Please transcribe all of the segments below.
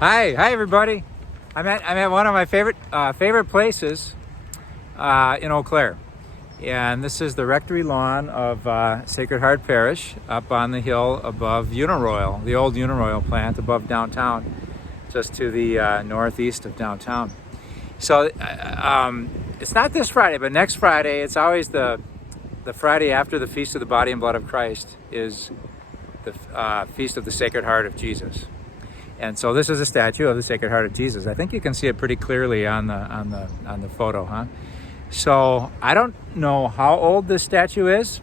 Hi everybody. I'm at one of my favorite places in Eau Claire, and this is the rectory lawn of Sacred Heart Parish up on the hill above Uniroyal, the old Uniroyal plant above downtown, just to the northeast of downtown. So it's not this Friday, but next Friday. It's always the Friday after the Feast of the Body and Blood of Christ is the Feast of the Sacred Heart of Jesus. And so this is a statue of the Sacred Heart of Jesus. I think you can see it pretty clearly on the photo, huh? So I don't know how old this statue is,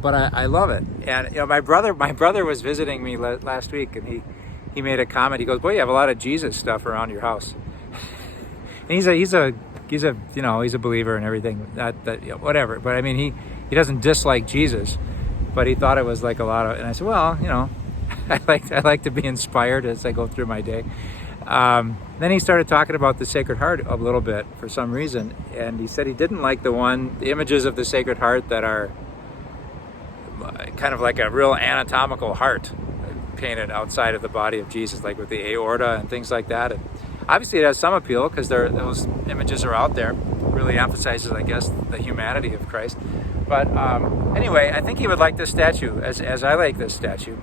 but I love it. And my brother was visiting me last week, and he made a comment. He goes, "Boy, you have a lot of Jesus stuff around your house." And he's a believer and everything. Whatever. But I mean, he doesn't dislike Jesus, but he thought it was like a lot of. And I said, well, I like to be inspired as I go through my day. Then he started talking about the Sacred Heart a little bit for some reason, and he said he didn't like the images of the Sacred Heart that are kind of like a real anatomical heart painted outside of the body of Jesus, like with the aorta and things like that. And obviously it has some appeal because those images are out there. Really emphasizes, I guess, the humanity of Christ. But anyway, I think he would like this statue as I like this statue.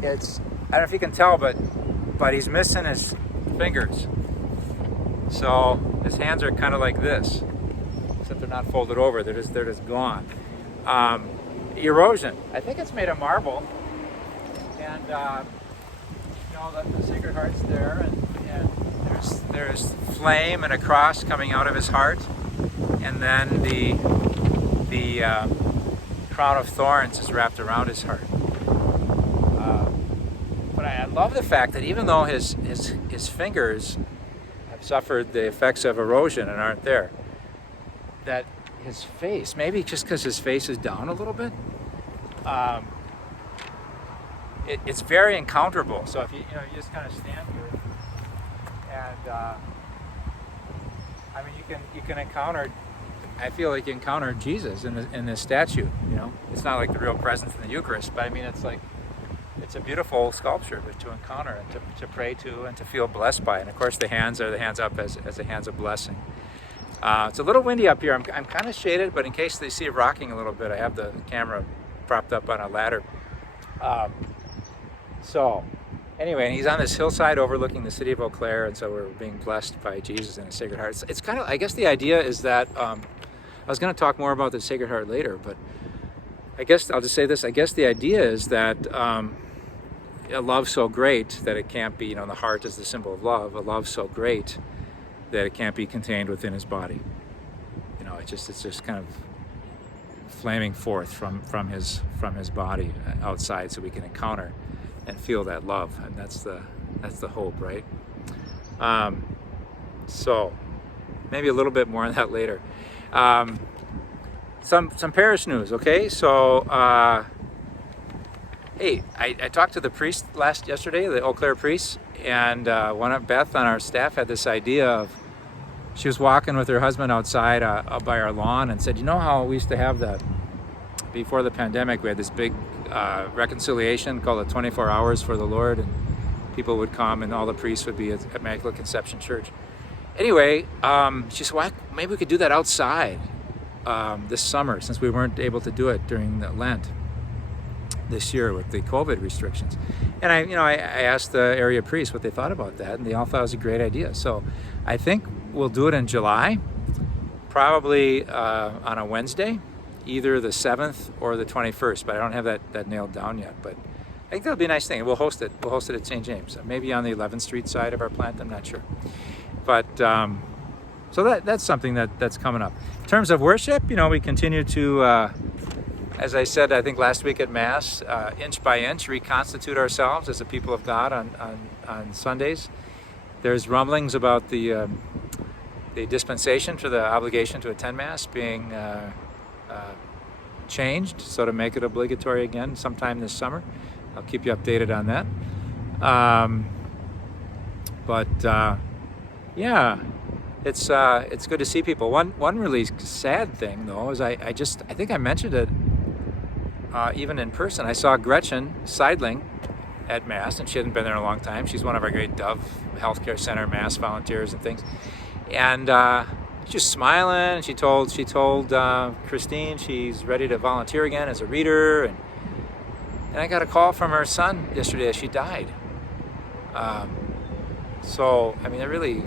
It's, I don't know if you can tell, but he's missing his fingers. So his hands are kind of like this, except they're not folded over. They're just gone. Erosion. I think it's made of marble, and the Sacred Heart's there, and there's flame and a cross coming out of his heart, and then the crown of thorns is wrapped around his heart. But I love the fact that even though his fingers have suffered the effects of erosion and aren't there, that his face, maybe just because his face is down a little bit, it's very encounterable. So if you just kind of stand here, and you can encounter. I feel like you encounter Jesus in this statue. It's not like the real presence in the Eucharist, but I mean it's a beautiful sculpture to encounter and to pray to and to feel blessed by. And of course the hands are the hands up as the hands of blessing. It's a little windy up here. I'm kind of shaded, but in case they see it rocking a little bit, I have the camera propped up on a ladder. So anyway, he's on this hillside overlooking the city of Eau Claire, and so we're being blessed by Jesus and His Sacred Heart. It's kind of, I guess the idea is that, I was going to talk more about the Sacred Heart later, but I guess I'll just say this. I guess the idea is that a love so great that it can't be, the heart is the symbol of love, a love so great that it can't be contained within his body. It's just kind of flaming forth from his body outside, so we can encounter and feel that love, and that's the hope, right? So maybe a little bit more on that later. Some parish news, okay? So hey, I talked to the priest yesterday, the Eau Claire priest, and Beth on our staff had this idea of, she was walking with her husband outside up by our lawn and said, how we used to have before the pandemic, we had this big reconciliation called the 24 Hours for the Lord, and people would come and all the priests would be at Immaculate Conception Church. Anyway, she said, well, maybe we could do that outside this summer, since we weren't able to do it during the Lent this year with the COVID restrictions. And I asked the area priests what they thought about that, and they all thought it was a great idea. So I think we'll do it in July, probably on a Wednesday, either the 7th or the 21st, but I don't have that nailed down yet. But I think that'll be a nice thing. We'll host it at St. James, maybe on the 11th Street side of our plant, I'm not sure. But so that's something that's coming up. In terms of worship, we continue to, as I said, I think last week at Mass, inch by inch, reconstitute ourselves as a people of God on Sundays. There's rumblings about the dispensation for the obligation to attend Mass being changed, so to make it obligatory again sometime this summer. I'll keep you updated on that. Yeah, it's good to see people. One really sad thing though is I think I mentioned it even in person. I saw Gretchen Seidling at Mass, and she hadn't been there in a long time. She's one of our great Dove Healthcare Center Mass volunteers and things. And she's smiling, and she told Christine she's ready to volunteer again as a reader. And I got a call from her son yesterday as she died. So, I mean, it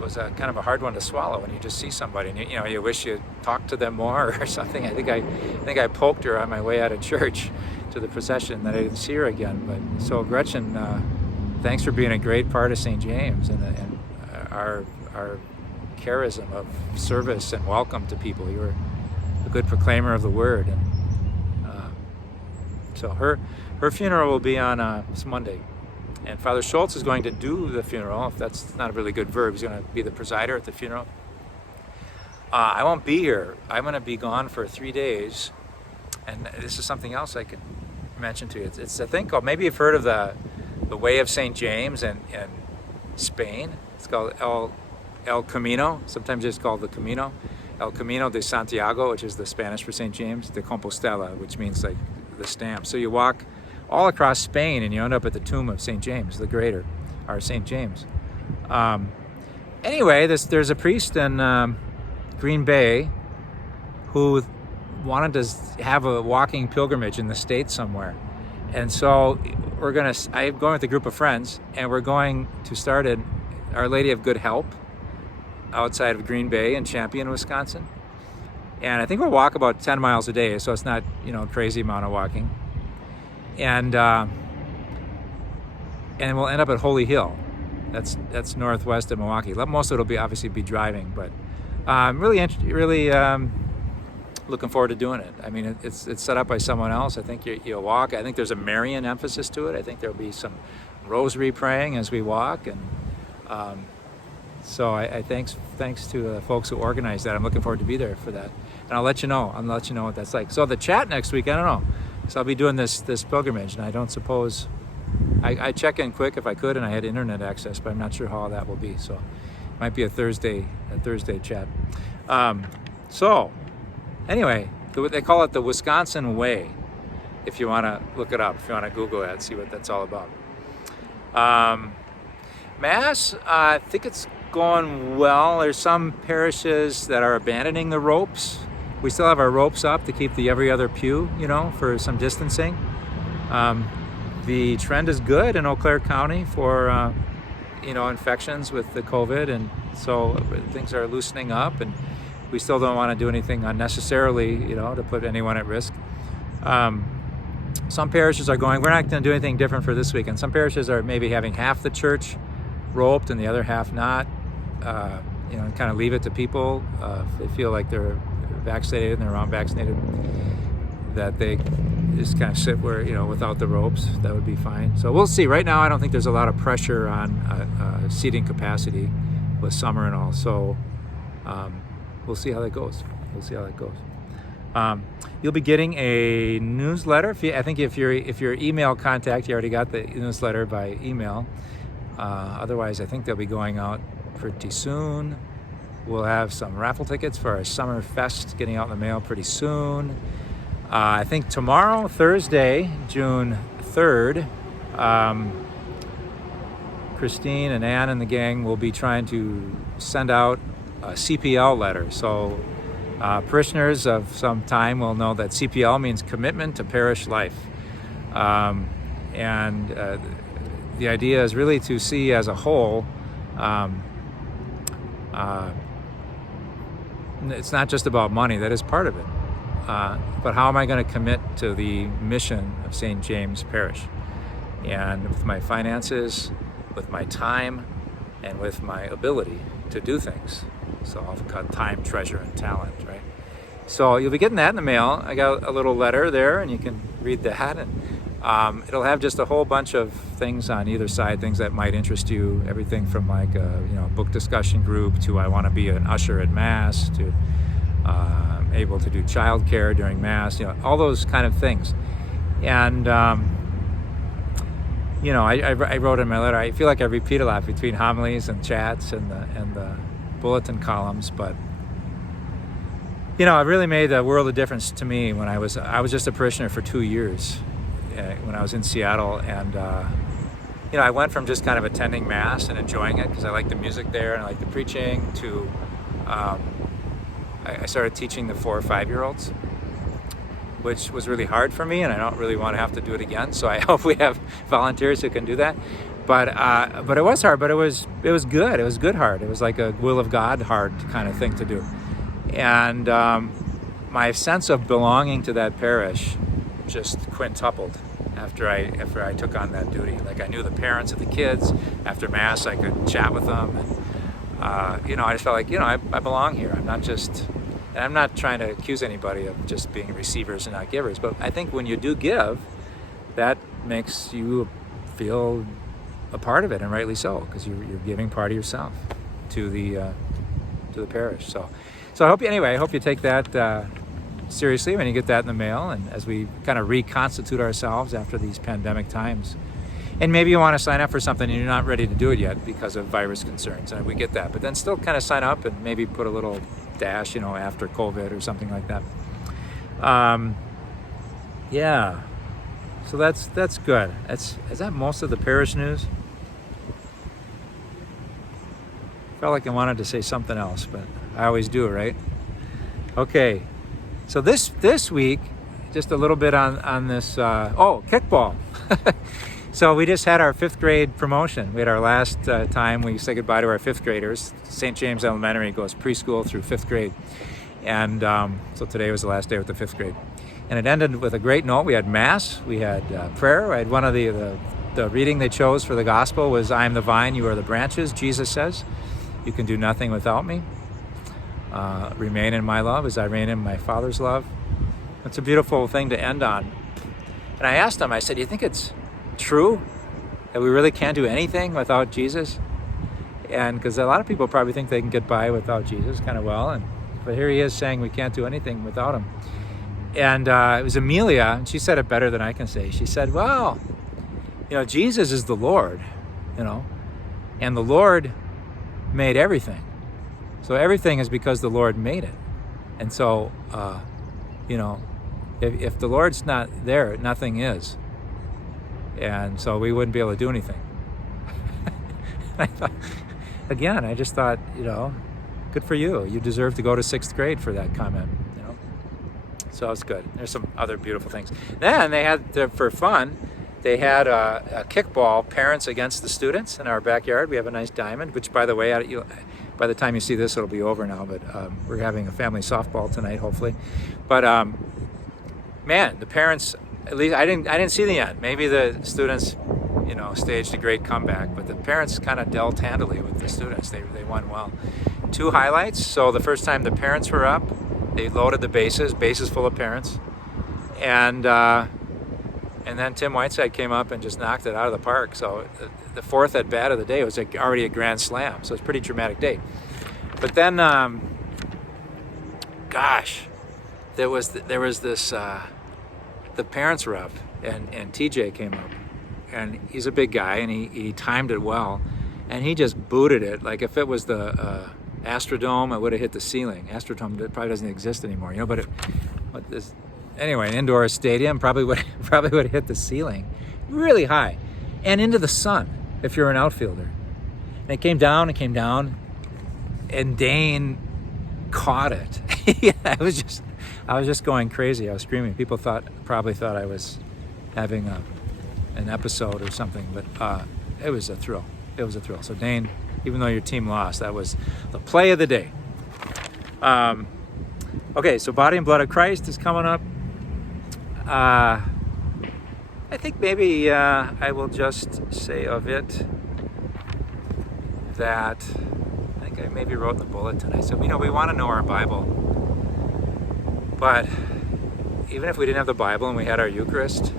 was kind of a hard one to swallow when you just see somebody and you wish you talked to them more or something. I think I poked her on my way out of church to the procession that I didn't see her again. But so Gretchen, thanks for being a great part of St. James and our charism of service and welcome to people. You were a good proclaimer of the word, and so her funeral will be on this Monday. And Father Schultz is going to do the funeral. If that's not a really good verb, he's going to be the presider at the funeral. I won't be here. I'm going to be gone for 3 days. And this is something else I can mention to you. It's a thing called, maybe you've heard of the Way of St. James in Spain. It's called El Camino. Sometimes it's called the Camino. El Camino de Santiago, which is the Spanish for St. James, de Compostela, which means like the stamp. So you walk all across Spain and you end up at the tomb of St. James the Greater, or St. James. Anyway, there's a priest in Green Bay who wanted to have a walking pilgrimage in the States somewhere. And so I'm going with a group of friends, and we're going to start at Our Lady of Good Help outside of Green Bay in Champion, Wisconsin. And I think we'll walk about 10 miles a day, so it's not, a crazy amount of walking. And we'll end up at Holy Hill. That's northwest of Milwaukee. Most of it'll be obviously driving, but I'm really looking forward to doing it. I mean, it's set up by someone else. I think you'll walk. I think there's a Marian emphasis to it. I think there'll be some rosary praying as we walk, and so I thanks to the folks who organized that. I'm looking forward to be there for that, and I'll let you know. What that's like. So the chat next week, I don't know. So I'll be doing this pilgrimage, and I don't suppose I check in quick if I could, and I had internet access, but I'm not sure how that will be. So it might be a Thursday chat. So anyway, they call it the Wisconsin Way. If you want to look it up, if you want to Google it, see what that's all about. Mass, I think it's going well. There's some parishes that are abandoning the ropes. We still have our ropes up to keep the every other pew, for some distancing. The trend is good in Eau Claire County for, infections with the COVID, and so things are loosening up, and we still don't want to do anything unnecessarily, to put anyone at risk. Some parishes are we're not going to do anything different for this weekend. Some parishes are maybe having half the church roped and the other half not, and kind of leave it to people if they feel like they're vaccinated and they're unvaccinated, that they just kind of sit where, without the ropes. That would be fine. So we'll see. Right now, I don't think there's a lot of pressure on seating capacity with summer and all. So we'll see how that goes. You'll be getting a newsletter. If you're email contact, you already got the newsletter by email. Otherwise, I think they'll be going out pretty soon. We'll have some raffle tickets for our Summer Fest getting out in the mail pretty soon. I think tomorrow, Thursday, June 3rd, Christine and Ann and the gang will be trying to send out a CPL letter. So parishioners of some time will know that CPL means Commitment to Parish Life. And the idea is really to see as a whole, it's not just about money, that is part of it. But how am I going to commit to the mission of St. James Parish? And with my finances, with my time, and with my ability to do things. So I've got time, treasure, and talent, right? So you'll be getting that in the mail. I got a little letter there, and you can read that. And it'll have just a whole bunch of things on either side, things that might interest you. Everything from like a book discussion group to I want to be an usher at Mass to able to do childcare during Mass, all those kind of things. And I wrote in my letter, I feel like I repeat a lot between homilies and chats and the bulletin columns, but it really made a world of difference to me when I was just a parishioner for 2 years. when I was in Seattle, and I went from just kind of attending Mass and enjoying it because I like the music there and I like the preaching to I started teaching the 4 or 5-year-olds, which was really hard for me, and I don't really want to have to do it again. So I hope we have volunteers who can do that. But it was hard, but it was good. It was good hard. It was like a will of God hard kind of thing to do. And my sense of belonging to that parish just quintupled after I took on that duty. Like, I knew the parents of the kids. After Mass, I could chat with them. And, I just felt like, I belong here. I'm not trying to accuse anybody of just being receivers and not givers. But I think when you do give, that makes you feel a part of it, and rightly so, because you're giving part of yourself to the parish. So I hope you take that seriously when you get that in the mail, and as we kind of reconstitute ourselves after these pandemic times. And maybe you want to sign up for something and you're not ready to do it yet because of virus concerns, and we get that. But then still kind of sign up and maybe put a little dash, after COVID or something like that. Yeah. So that's good. Is that most of the parish news? Felt like I wanted to say something else, but I always do, right? Okay. So this week, just a little bit on this. Kickball. So we just had our 5th grade promotion. We had our last time we say goodbye to our 5th graders. St. James Elementary goes preschool through 5th grade, and so today was the last day with the 5th grade. And it ended with a great note. We had Mass, we had prayer. I had one of the reading they chose for the gospel was, "I am the vine, you are the branches." Jesus says, "You can do nothing without me. Remain in my love as I remain in my Father's love." It's a beautiful thing to end on. And I asked him, I said, "Do you think it's true that we really can't do anything without Jesus?" And because a lot of people probably think they can get by without Jesus kind of well, but here he is saying we can't do anything without him. And it was Amelia, and she said it better than I can say. She said, "Well, Jesus is the Lord, and the Lord made everything. So everything is because the Lord made it. And so, if the Lord's not there, nothing is. And so we wouldn't be able to do anything." I just thought, good for you. You deserve to go to 6th grade for that comment, So it's good. There's some other beautiful things. Then they had, for fun, they had a kickball, parents against the students, in our backyard. We have a nice diamond, which, by the way, by the time you see this, it'll be over now. But we're having a family softball tonight, hopefully. But man, the parents, at least I didn't see the end. Maybe the students, staged a great comeback, but the parents kind of dealt handily with the students. They won well. 2 highlights. So the first time the parents were up, they loaded the bases full of parents, and then Tim Whiteside came up and just knocked it out of the park. So the 4th at bat of the day was already a grand slam. So it's a pretty dramatic day. But then, there was this. The parents were up, and TJ came up, and he's a big guy, and he timed it well, and he just booted it like if it was the Astrodome, it would have hit the ceiling. Astrodome probably doesn't exist anymore, Anyway, an indoor stadium probably would have hit the ceiling really high and into the sun if you're an outfielder. And it came down, and Dane caught it. I was just going crazy. I was screaming. People probably thought I was having an episode or something, but it was a thrill. It was a thrill. So Dane, even though your team lost, that was the play of the day. Okay, so Body and Blood of Christ is coming up. I think maybe I will just say of it that I think I maybe wrote in the bulletin. I said, we want to know our Bible. But even if we didn't have the Bible and we had our Eucharist,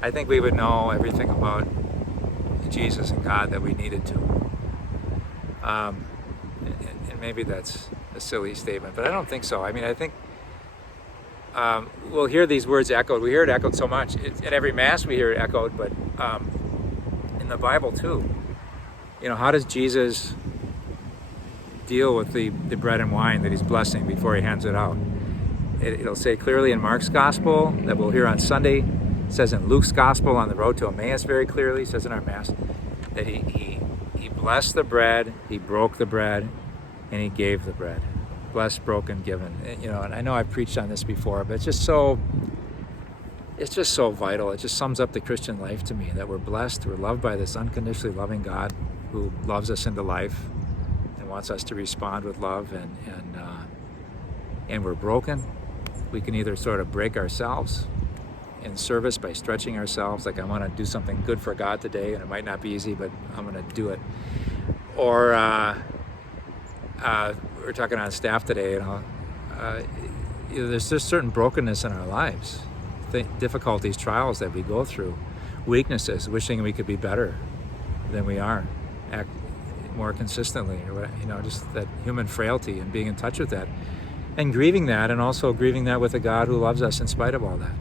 I think we would know everything about Jesus and God that we needed to. And maybe that's a silly statement, but I don't think so. I mean, I think we'll hear these words echoed. We hear it echoed so much. At every Mass we hear it echoed, but in the Bible too. How does Jesus deal with the bread and wine that he's blessing before he hands it out? It'll say clearly in Mark's Gospel that we'll hear on Sunday It says in Luke's Gospel on the road to Emmaus very clearly, it says in our Mass, that he blessed the bread, he broke the bread, and he gave the bread. Blessed, broken, given. And I know I've preached on this before, but it's just so vital. It just sums up the Christian life to me, that we're blessed, we're loved by this unconditionally loving God who loves us into life and wants us to respond with love, and we're broken. We can either sort of break ourselves in service by stretching ourselves, like I want to do something good for God today, and it might not be easy, but I'm going to do it. Or we're talking on staff today, there's just certain brokenness in our lives, difficulties, trials that we go through, weaknesses, wishing we could be better than we are, act more consistently, or just that human frailty, and being in touch with that, and grieving that, and also grieving that with a God who loves us in spite of all that.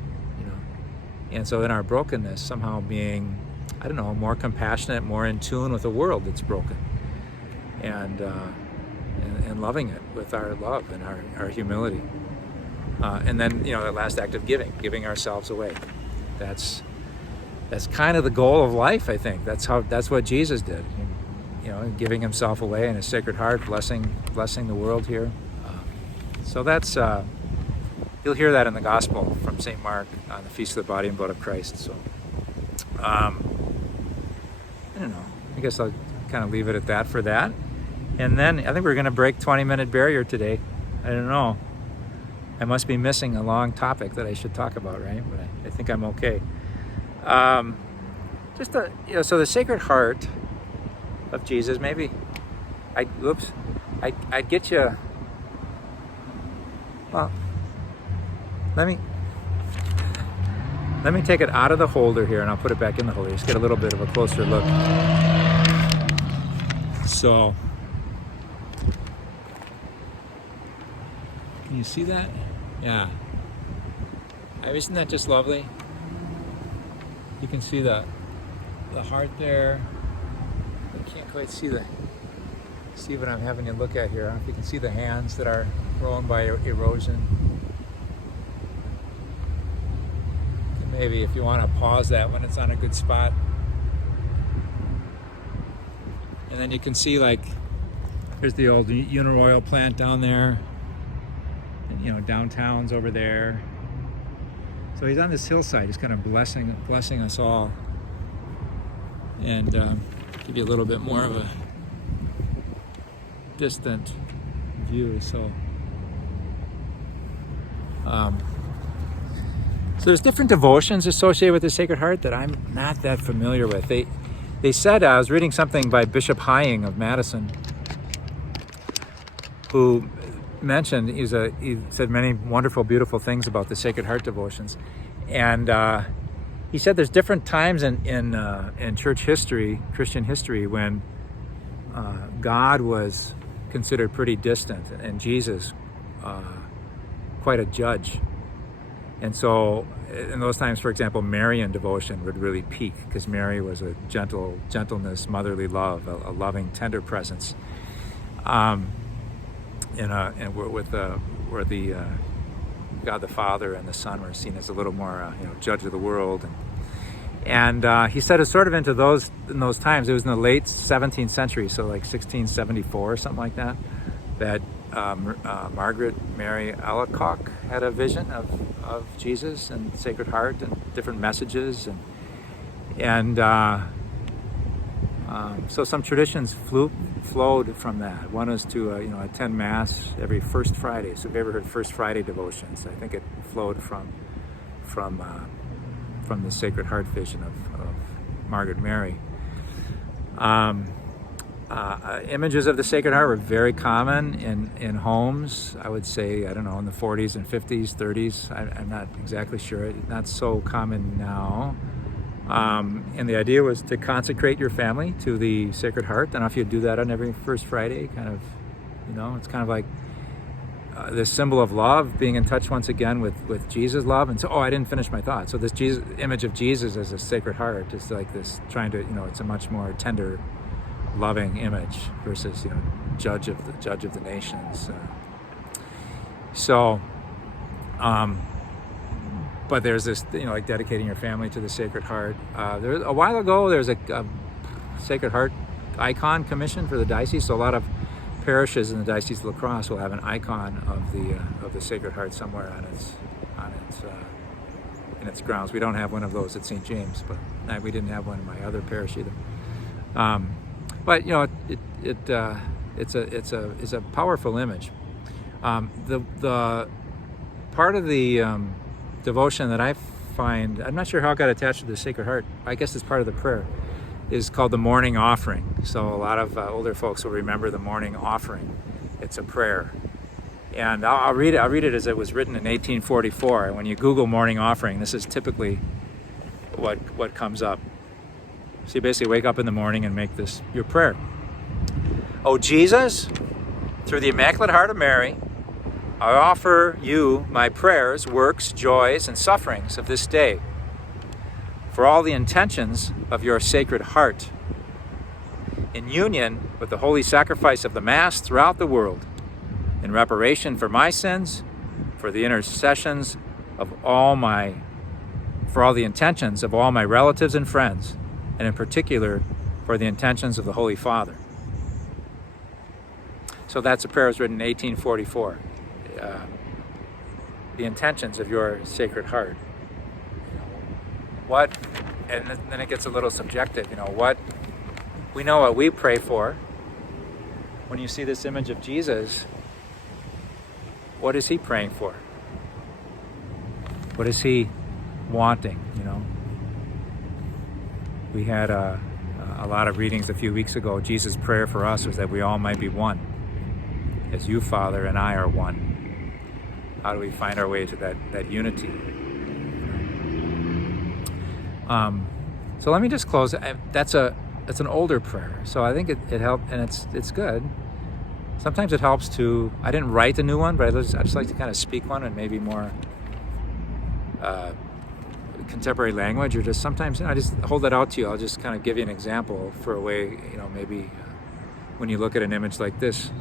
And so in our brokenness, somehow being, more compassionate, more in tune with a world that's broken, and loving it with our love and our humility. And then, that last act of giving ourselves away. That's kind of the goal of life, I think. That's what Jesus did. Giving himself away in his Sacred Heart, blessing the world here. So that's, you'll hear that in the Gospel from St. Mark on the Feast of the Body and Blood of Christ. So, I guess I'll kind of leave it at that for that. And then I think we're going to break 20-minute barrier today. I don't know. I must be missing a long topic that I should talk about, right? But I think I'm okay. So the Sacred Heart of Jesus, maybe I'd get you. Well, let me take it out of the holder here, and I'll put it back in the holder. Just get a little bit of a closer look. So, can you see that? Yeah. Isn't that just lovely? You can see the heart there. I can't quite see what I'm having you look at here. I don't know if you can see the hands that are grown by erosion. Maybe if you want to pause that when it's on a good spot. And then you can see, here's the old Uniroyal plant down there. And, downtown's over there. So he's on this hillside, he's kind of blessing us all. And give you a little bit more of a distant view. So there's different devotions associated with the Sacred Heart that I'm not that familiar with. They said, I was reading something by Bishop Hying of Madison, who mentioned, he said many wonderful, beautiful things about the Sacred Heart devotions. And he said there's different times in church history, Christian history, when God was considered pretty distant, and Jesus quite a judge. And so in those times, for example, Marian devotion would really peak, because Mary was a gentleness, motherly love, a loving, tender presence. Where God the Father and the Son were seen as a little more, judge of the world. And he said it's sort of in those times. It was in the late 17th century, so like 1674 or something like that, that Margaret Mary Alacoque had a vision of Jesus and Sacred Heart and different messages, and so some traditions flowed from that. One is to attend Mass every First Friday. So if you've ever heard First Friday devotions, I think it flowed from the Sacred Heart vision of Margaret Mary. Images of the Sacred Heart were very common in homes, I would say, in the 40s and 50s, 30s. I'm not exactly sure. It's not so common now. And the idea was to consecrate your family to the Sacred Heart. I don't know if you do that on every First Friday, it's kind of like this symbol of love, being in touch once again with Jesus' love. And so, I didn't finish my thought. So this image of Jesus as a Sacred Heart is like this, trying to, it's a much more tender, loving image versus, judge of the nations. but there's this, like dedicating your family to the Sacred Heart. A while ago, there's a Sacred Heart icon commission for the diocese. So a lot of parishes in the Diocese of La Crosse will have an icon of the Sacred Heart somewhere in its grounds. We don't have one of those at St. James, but we didn't have one in my other parish either. But it's a powerful image. The part of the devotion that I find, I'm not sure how it got attached to the Sacred Heart. I guess it's part of the prayer, is called the morning offering. So a lot of older folks will remember the morning offering. It's a prayer. And I'll read it as it was written in 1844. And when you Google morning offering, this is typically what comes up. So you basically wake up in the morning and make this your prayer. Oh Jesus, through the Immaculate Heart of Mary, I offer you my prayers, works, joys, and sufferings of this day, for all the intentions of your Sacred Heart, in union with the holy sacrifice of the Mass throughout the world, in reparation for my sins, for the intercessions of for all the intentions of all my relatives and friends, and in particular for the intentions of the Holy Father. So that's a prayer that was written in 1844. The intentions of your Sacred Heart. And then it gets a little subjective. We know what we pray for. When you see this image of Jesus, what is he praying for? What is he wanting? We had a lot of readings a few weeks ago. Jesus' prayer for us was that we all might be one, as you, Father, and I are one. How do we find our way to that unity? So let me just close. That's an older prayer, so I think it helped, and it's good. Sometimes it helps to. I didn't write a new one, but I just like to kind of speak one and maybe more contemporary language, or just sometimes I just hold that out to you. I'll just kind of give you an example for a way, maybe when you look at an image like this.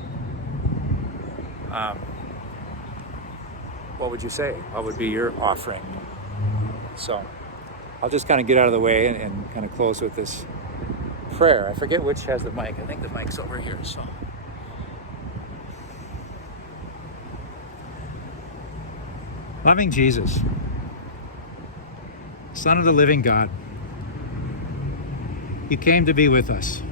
What would you say? What would be your offering? So I'll just kind of get out of the way and kind of close with this prayer. I forget which has the mic. I think the mic's over here. So, loving Jesus, Son of the living God, you came to be with us.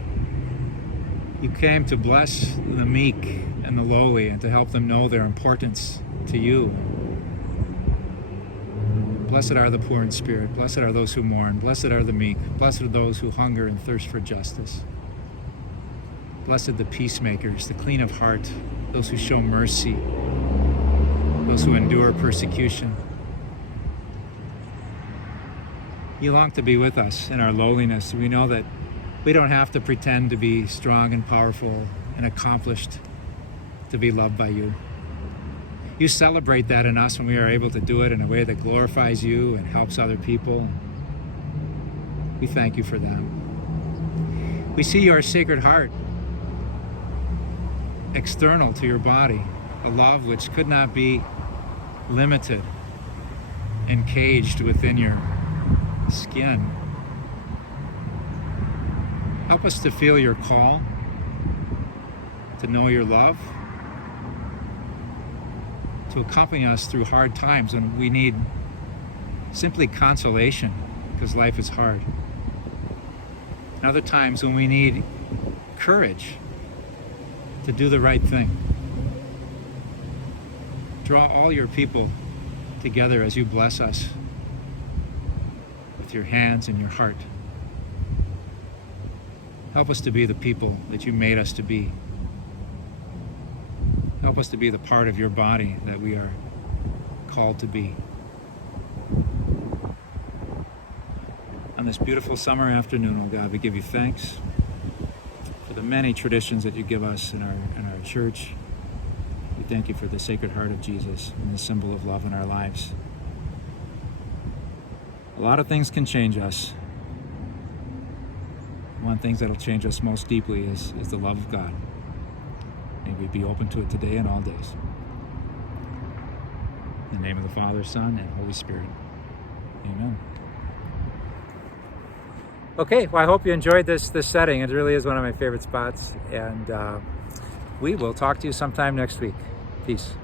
You came to bless the meek and the lowly and to help them know their importance to you. Blessed are the poor in spirit. Blessed are those who mourn. Blessed are the meek. Blessed are those who hunger and thirst for justice. Blessed the peacemakers, the clean of heart, those who show mercy, those who endure persecution. You long to be with us in our lowliness. We know that we don't have to pretend to be strong and powerful and accomplished to be loved by you. You celebrate that in us when we are able to do it in a way that glorifies you and helps other people. We thank you for that. We see your Sacred Heart external to your body, a love which could not be limited and caged within your skin. Help us to feel your call, to know your love, to accompany us through hard times when we need simply consolation because life is hard. And other times when we need courage to do the right thing. Draw all your people together as you bless us with your hands and your heart. Help us to be the people that you made us to be. Help us to be the part of your body that we are called to be. On this beautiful summer afternoon, oh God, we give you thanks for the many traditions that you give us in our church. We thank you for the Sacred Heart of Jesus and the symbol of love in our lives. A lot of things can change us. One of the things that will change us most deeply is the love of God. May we be open to it today and all days. In the name of the Father, Son, and Holy Spirit. Amen. Okay, well, I hope you enjoyed this setting. It really is one of my favorite spots, and we will talk to you sometime next week. Peace.